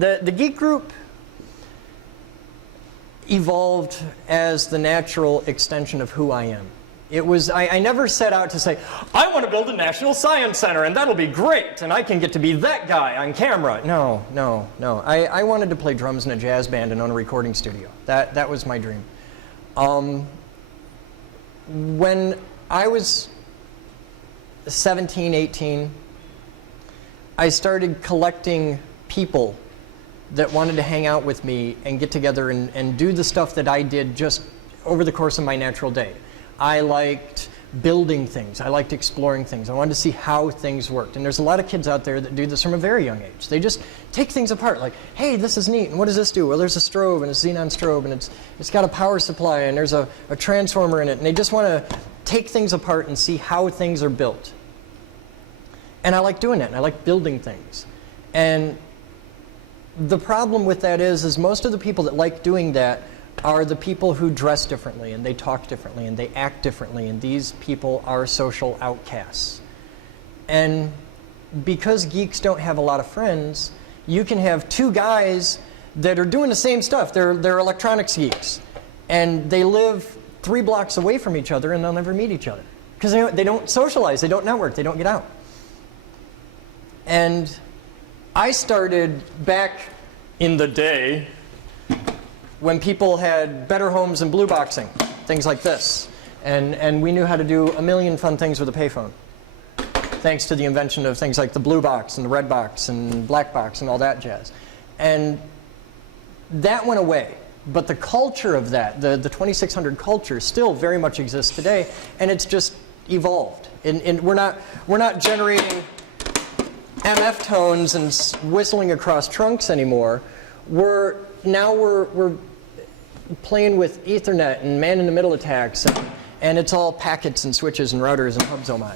The geek group evolved as the natural extension of who I am. It was, I never set out to say, I want to build a National Science Center and that'll be great and I can get to be that guy on camera. No. I wanted to play drums in a jazz band and own a recording studio. That was my dream. When I was 17, 18, I started collecting people that wanted to hang out with me and get together and do the stuff that I did just over the course of my natural day. I liked building things. I liked exploring things. I wanted to see how things worked. And there's a lot of kids out there that do this from a very young age. They just take things apart, like, hey, this is neat, and what does this do? Well, there's a strobe, and a xenon strobe, and it's got a power supply, and there's a transformer in it, and they just want to take things apart and see how things are built. And I like doing that, and I like building things. And the problem with that is most of the people that like doing that are the people who dress differently, and they talk differently, and they act differently, and these people are social outcasts. And because geeks don't have a lot of friends, you can have two guys that are doing the same stuff. They're electronics geeks, and they live 3 blocks away from each other, and they'll never meet each other because they don't socialize, they don't network, they don't get out. And I started back in the day when people had better homes and blue boxing, things like this. And we knew how to do a million fun things with a payphone, thanks to the invention of things like the blue box and the red box and black box and all that jazz. And that went away. But the culture of that, the 2600 culture, still very much exists today, and it's just evolved. And we're not generating MF tones and whistling across trunks anymore. We're playing with Ethernet and man-in-the-middle attacks, and it's all packets and switches and routers and hubs, oh my.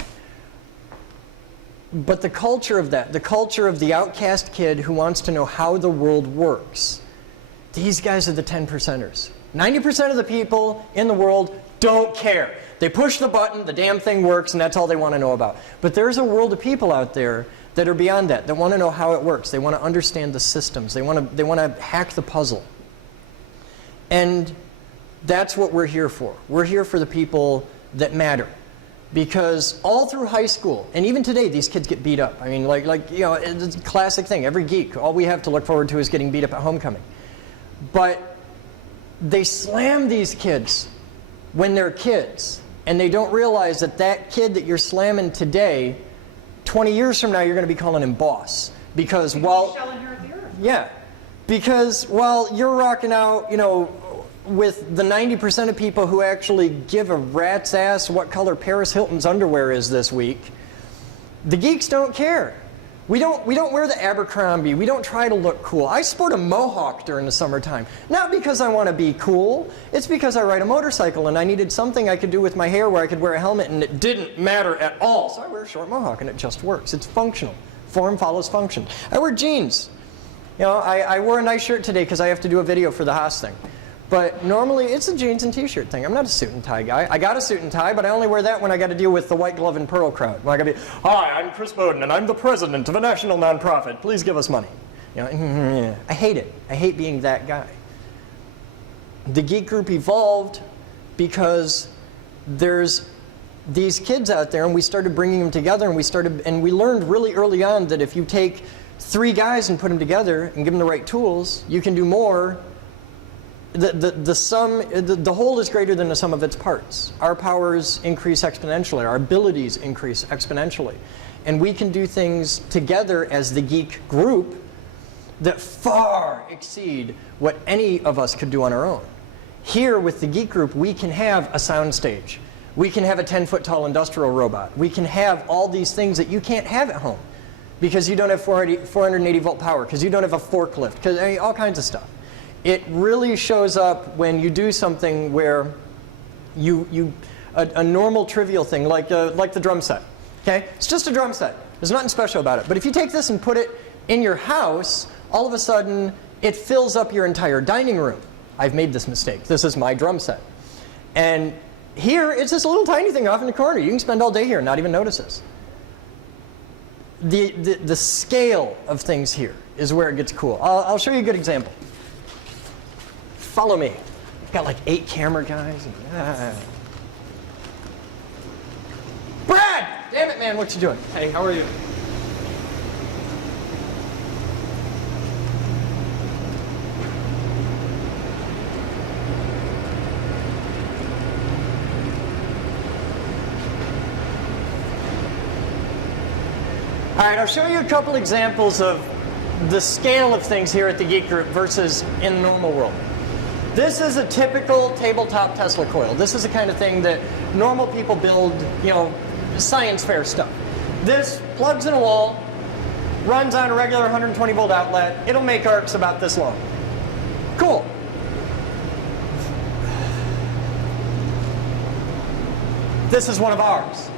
But the culture of that, the culture of the outcast kid who wants to know how the world works, these guys are the 10%ers. 90% of the people in the world don't care. They push the button, the damn thing works, and that's all they want to know about. But there's a world of people out there that are beyond that want to know how it works. They want to understand the systems. They want to hack the puzzle. And that's what we're here for. We're here for the people that matter. Because all through high school, and even today, these kids get beat up. I mean, like you know, it's a classic thing. Every geek, all we have to look forward to is getting beat up at homecoming. But they slam these kids when they're kids, and they don't realize that that kid that you're slamming today, 20 years from now, you're going to be calling him boss. Because while you're rocking out, you know, with the 90% of people who actually give a rat's ass what color Paris Hilton's underwear is this week, the geeks don't care. We don't wear the Abercrombie. We don't try to look cool. I sport a mohawk during the summertime. Not because I want to be cool. It's because I ride a motorcycle and I needed something I could do with my hair where I could wear a helmet and it didn't matter at all. So I wear a short mohawk and it just works. It's functional. Form follows function. I wear jeans. You know, I wore a nice shirt today because I have to do a video for the Haas thing. But normally it's a jeans and t-shirt thing. I'm not a suit and tie guy. I got a suit and tie, but I only wear that when I got to deal with the white glove and pearl crowd. When I got to be, hi, I'm Chris Bowden and I'm the president of a national nonprofit. Please give us money. You know, I hate it. I hate being that guy. The geek group evolved because there's these kids out there, and we started bringing them together, and we learned really early on that if you take 3 guys and put them together and give them the right tools, you can do more. The whole is greater than the sum of its parts. Our powers increase exponentially. Our abilities increase exponentially. And we can do things together as the geek group that far exceed what any of us could do on our own. Here with the geek group, we can have a soundstage. We can have a 10-foot tall industrial robot. We can have all these things that you can't have at home because you don't have 480 volt power, because you don't have a forklift, because I mean, all kinds of stuff. It really shows up when you do something where a normal trivial thing like the drum set. Okay, it's just a drum set. There's nothing special about it. But if you take this and put it in your house, all of a sudden it fills up your entire dining room. I've made this mistake. This is my drum set. And here it's this little tiny thing off in the corner. You can spend all day here and not even notice this. the scale of things here is where it gets cool. I'll show you a good example. Follow me. I've got like 8 camera guys. Brad! Damn it, man, what you doing? Hey, how are you? All right, I'll show you a couple examples of the scale of things here at the Geek Group versus in the normal world. This is a typical tabletop Tesla coil. This is the kind of thing that normal people build, you know, science fair stuff. This plugs in a wall, runs on a regular 120 volt outlet. It'll make arcs about this long. Cool. This is one of ours.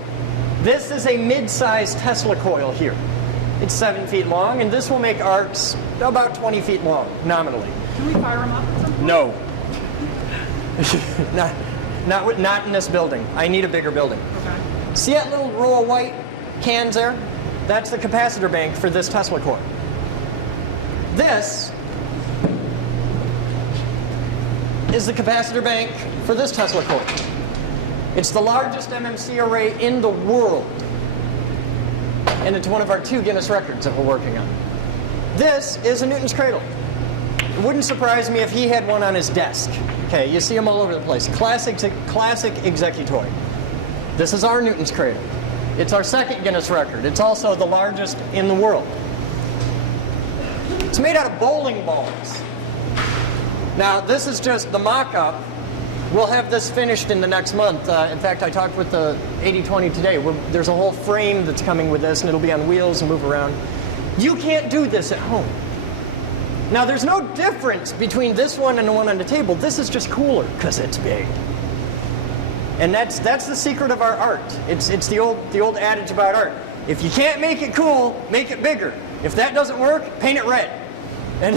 This is a mid-sized Tesla coil here. It's 7 feet long, and this will make arcs about 20 feet long, nominally. Can we fire them up at some point? No. not in this building. I need a bigger building. Okay. See that little row of white cans there? That's the capacitor bank for this Tesla coil. This is the capacitor bank for this Tesla coil. It's the largest MMC array in the world. And it's one of our 2 Guinness records that we're working on. This is a Newton's cradle. It wouldn't surprise me if he had one on his desk. Okay, you see them all over the place. Classic executoid. This is our Newton's cradle. It's our 2nd Guinness record. It's also the largest in the world. It's made out of bowling balls. Now, this is just the mock-up. We'll have this finished in the next month. In fact, I talked with the 8020 today. There's a whole frame that's coming with this, and it'll be on wheels and move around. You can't do this at home. Now, there's no difference between this one and the one on the table. This is just cooler because it's big. And that's the secret of our art. It's the old adage about art. If you can't make it cool, make it bigger. If that doesn't work, paint it red. And